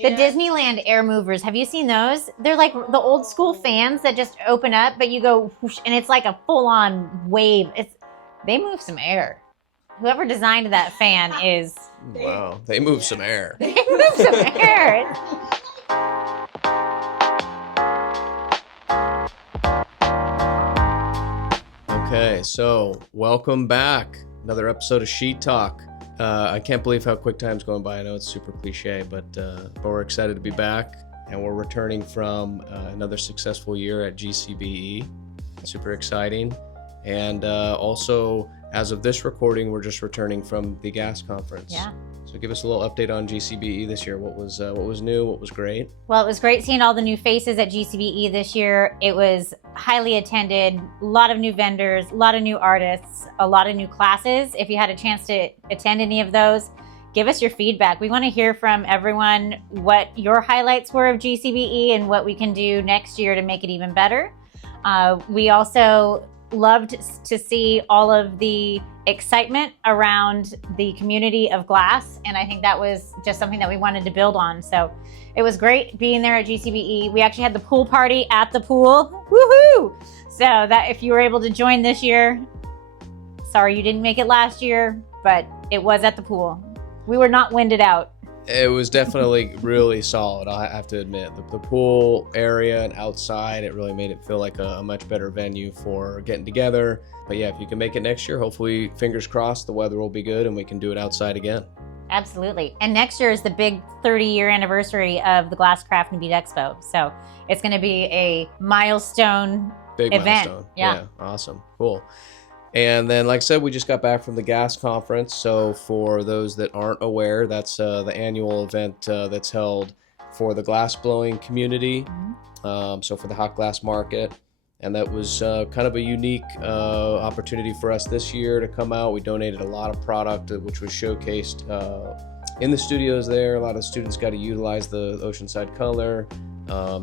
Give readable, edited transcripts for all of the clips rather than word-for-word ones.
The Disneyland air movers, have you seen those? They're like the old school fans that just open up, but you go whoosh, and it's like a full-on wave. They move some air. Whoever designed that fan is... Wow, they move some air. They move some air. Okay, so welcome back. Another episode of Sheet Talk. I can't believe how quick time's going by. I know it's super cliche, but we're excited to be back, and we're returning from another successful year at GCBE. Super exciting. And also, as of this recording, we're just returning from the GAS conference. Yeah. So give us a little update on GCBE this year. What was new? What was great? Well, it was great seeing all the new faces at GCBE this year. It was highly attended, a lot of new vendors, a lot of new artists, a lot of new classes. If you had a chance to attend any of those, give us your feedback. We want to hear from everyone what your highlights were of GCBE and what we can do next year to make it even better. We also loved to see all of the excitement around the community of glass, and I think that was just something that we wanted to build on. So it was great being there at GCBE. We actually had the pool party at the pool. Woohoo! So that if you were able to join this year, sorry you didn't make it last year, but it was at the pool. We were not winded out. It was definitely really solid, I have to admit. The pool area and outside, it really made it feel like a much better venue for getting together. But yeah, if you can make it next year, hopefully, fingers crossed, the weather will be good and we can do it outside again. Absolutely. And next year is the big 30-year anniversary of the Glass Craft and Bead Expo. So it's going to be a milestone Big event. Milestone. Yeah. Awesome. Cool. And then, like I said, we just got back from the GAS conference. So for those that aren't aware, that's the annual event that's held for the glass blowing community. Mm-hmm. So for the hot glass market. And that was kind of a unique opportunity for us this year to come out. We donated a lot of product, which was showcased in the studios there. A lot of students got to utilize the Oceanside color.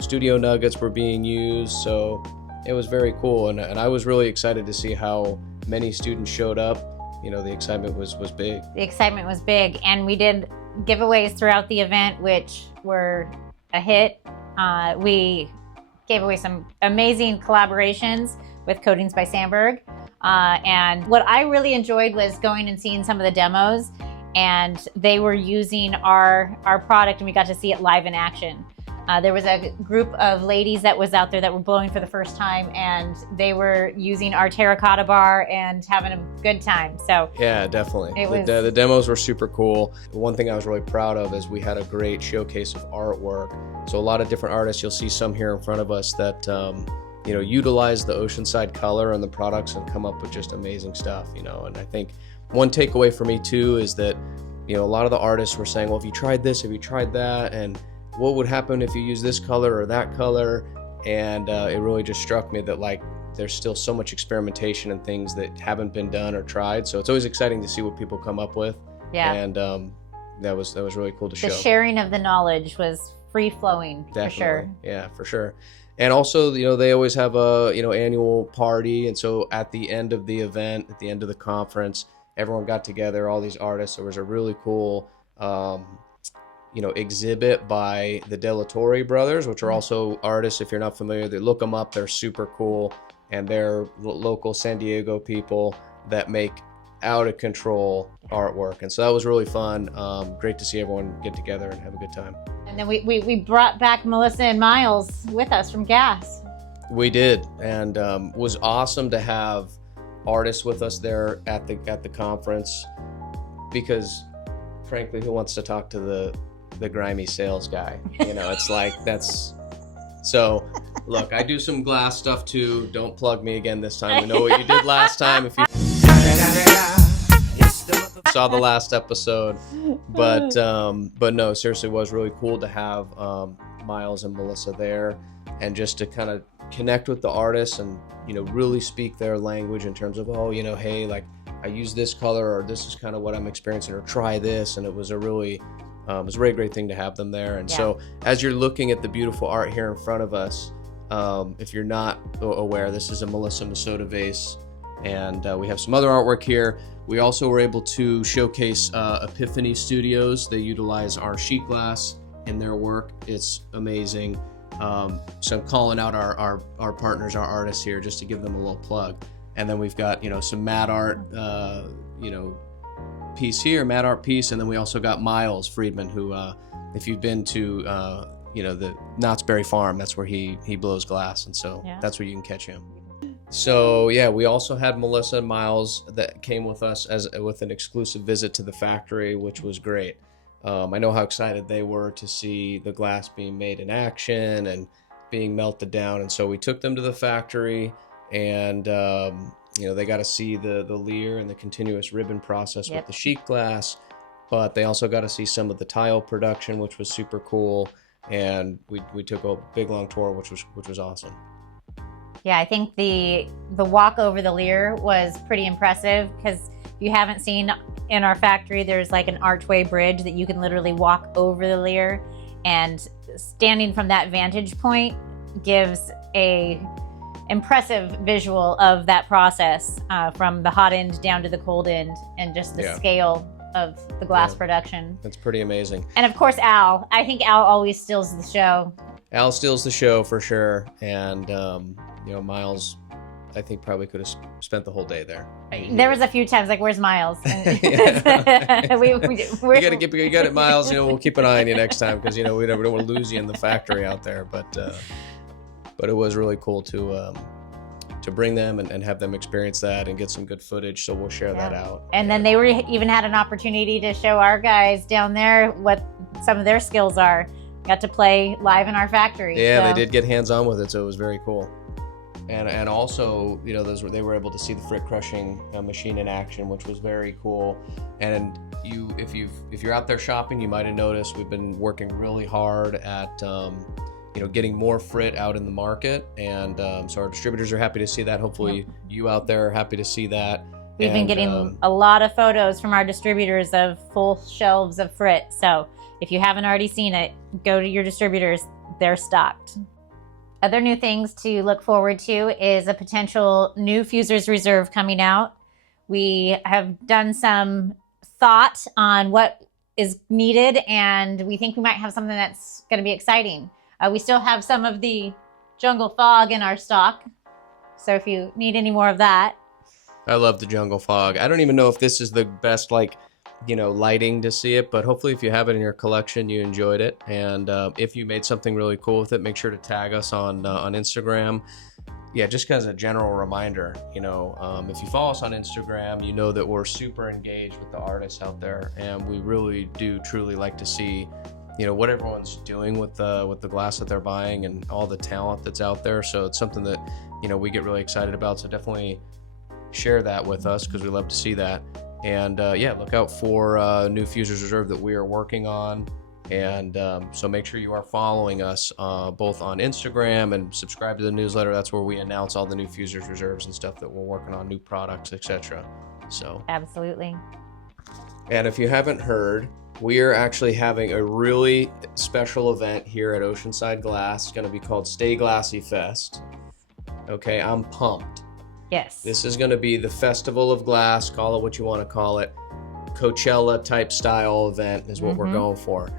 Studio nuggets were being used. So it was very cool. And I was really excited to see how many students showed up. You know, the excitement was big. The excitement was big. And we did giveaways throughout the event, which were a hit. We gave away some amazing collaborations with Coatings by Sandberg. And what I really enjoyed was going and seeing some of the demos, and they were using our product, and we got to see it live in action. There was a group of ladies that was out there that were blowing for the first time, and they were using our terracotta bar and having a good time. So yeah, definitely. The demos were super cool. One thing I was really proud of is we had a great showcase of artwork. So a lot of different artists, you'll see some here in front of us that utilize the Oceanside color and the products and come up with just amazing stuff. And I think one takeaway for me too is that a lot of the artists were saying, well, if you tried this, have you tried that, and what would happen if you use this color or that color? And it really just struck me that there's still so much experimentation and things that haven't been done or tried. So it's always exciting to see what people come up with. Yeah. And that was really cool to show. The sharing of the knowledge was free flowing. Definitely. For sure. Yeah, for sure. And also, they always have a annual party. And so at the end of the event, at the end of the conference, everyone got together, all these artists. There was a really cool exhibit by the Delatorre brothers, which are also artists. If you're not familiar, look them up. They're super cool, and they're local San Diego people that make out of control artwork. And so that was really fun. Great to see everyone get together and have a good time. And then we brought back Melissa and Miles with us from GAS. We did, and was awesome to have artists with us there at the conference, because frankly, who wants to talk to the grimy sales guy? It's like, that's so. Look, I do some glass stuff too. Don't plug me again this time. We know what you did last time if you saw the last episode. But no, seriously, it was really cool to have Miles and Melissa there, and just to kind of connect with the artists and really speak their language in terms of, hey, I use this color, or this is kind of what I'm experiencing, or try this. And it was a really great thing to have them there. And so as you're looking at the beautiful art here in front of us, if you're not aware, this is a Melissa Masota vase, and we have some other artwork here. We also were able to showcase Epiphany Studios. They utilize our sheet glass in their work. It's amazing. So I'm calling out our partners, our artists here, just to give them a little plug. And then we've got, some Mad Art, piece here, Mad Art piece. And then we also got Miles Friedman, who, if you've been to, the Knott's Berry Farm, that's where he blows glass. And so that's where you can catch him. So yeah, we also had Melissa and Miles that came with us with an exclusive visit to the factory, which was great. I know how excited they were to see the glass being made in action and being melted down. And so we took them to the factory, and they got to see the leer and the continuous ribbon process with the sheet glass, but they also got to see some of the tile production, which was super cool. And we took a big long tour, which was awesome. Yeah, I think the walk over the leer was pretty impressive, because if you haven't seen, in our factory there's like an archway bridge that you can literally walk over the leer, and standing from that vantage point gives a impressive visual of that process, from the hot end down to the cold end, and just the scale of the glass production. That's pretty amazing. And of course Al. I think Al always steals the show. Al steals the show for sure. And Miles, I think, probably could have spent the whole day there. There was a few times like, "Where's Miles?" You got it, Miles. We'll keep an eye on you next time, because we don't want to lose you in the factory out there. But it was really cool to bring them and have them experience that and get some good footage. So we'll share that out. And then they even had an opportunity to show our guys down there what some of their skills are. Got to play live in our factory. Yeah, They did get hands-on with it, so it was very cool. And also, they were able to see the frit crushing machine in action, which was very cool. And if you're out there shopping, you might have noticed we've been working really hard at getting more frit out in the market, and so our distributors are happy to see that. Hopefully, you out there are happy to see that. We've been getting a lot of photos from our distributors of full shelves of frit. So if you haven't already seen it, go to your distributors; they're stocked. Other new things to look forward to is a potential new Fusers Reserve coming out. We have done some thought on what is needed, and we think we might have something that's going to be exciting. We still have some of the Jungle Fog in our stock, so if you need any more of that. I love the Jungle Fog. I don't even know if this is the best lighting to see it, but hopefully if you have it in your collection, you enjoyed it. And if you made something really cool with it, make sure to tag us on Instagram. Yeah, just as a general reminder, if you follow us on Instagram, you know that we're super engaged with the artists out there, and we really do truly like to see what everyone's doing with the glass that they're buying and all the talent that's out there. So it's something that we get really excited about. So definitely share that with us, because we love to see that. And look out for new Fusers Reserve that we are working on. And so make sure you are following us both on Instagram, and subscribe to the newsletter. That's where we announce all the new Fusers Reserves and stuff that we're working on, new products, etc. So absolutely. And if you haven't heard, we are actually having a really special event here at Oceanside Glass. It's going to be called Stay Glassy Fest. Okay, I'm pumped. Yes. This is going to be the Festival of Glass, call it what you want to call it. Coachella type style event is what we're going for.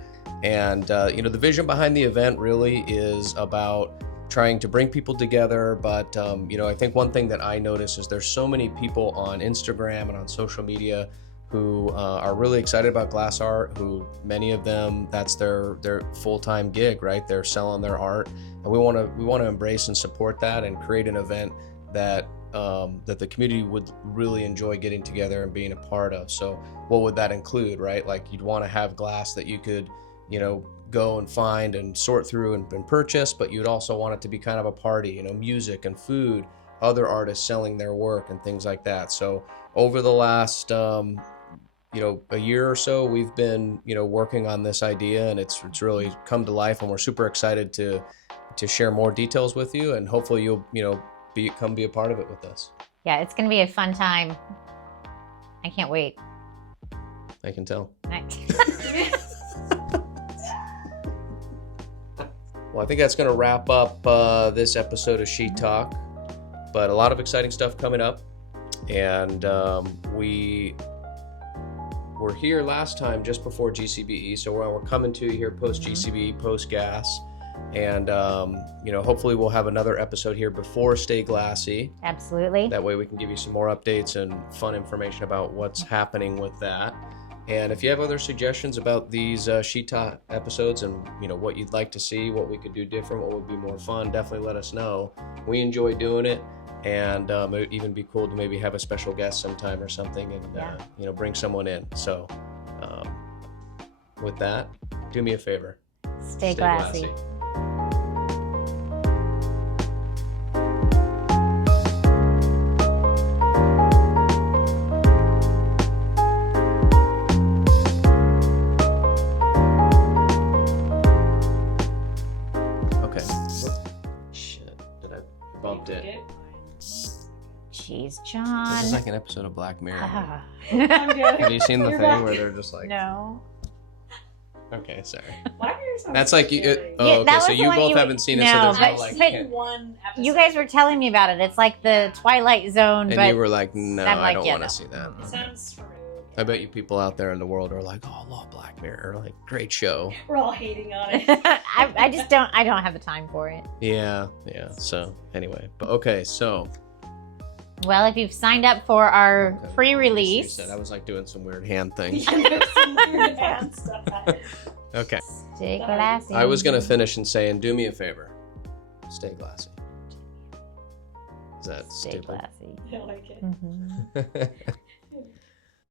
And, the vision behind the event really is about trying to bring people together. But, I think one thing that I notice is there's so many people on Instagram and on social media who are really excited about glass art, who many of them, that's their full-time gig, right? They're selling their art. And we want to embrace and support that, and create an event that the community would really enjoy getting together and being a part of. So what would that include, right? Like, you'd want to have glass that you could, go and find and sort through and purchase, but you'd also want it to be kind of a party, music and food, other artists selling their work and things like that. So over the last, a year or so, we've been, working on this idea, and it's really come to life, and we're super excited to share more details with you, and hopefully you'll, come be a part of it with us. Yeah, it's going to be a fun time. I can't wait. I can tell. Well, I think that's going to wrap up this episode of Sheet Talk, but a lot of exciting stuff coming up, and we're were here last time just before GCBE, so we're coming to you here post GCBE, post gas, and hopefully we'll have another episode here before Stay Glassy. Absolutely. That way we can give you some more updates and fun information about what's happening with that. And if you have other suggestions about these sheet top episodes and what you'd like to see, what we could do different, what would be more fun, definitely let us know. We enjoy doing it, and it would even be cool to maybe have a special guest sometime or something, and bring someone in. So with that, do me a favor. Stay glassy. Jeez, John. This is like an episode of Black Mirror. I'm good. Have you seen the thing where they're just like... No. Okay, sorry. Black Mirror sounds That's like... scary. okay, so you both haven't seen it, No, so but there's I've seen one episode. You guys were telling me about it. It's like the Twilight Zone, and but you were like, no, I'm like, I don't yeah, want no. to see that. It sounds true. I bet you people out there in the world are like, oh, I love Black Mirror. Like, great show. We're all hating on it. I just don't have the time for it. Yeah. So, anyway. But okay, so... Well, if you've signed up for our Okay. pre-release, I was like doing some weird hand things. There's some weird hand stuff. Okay. stay glassy. I was going to finish and saying, do me a favor. Stay glassy. Is that stay stupid? glassy. I like it. Mhm.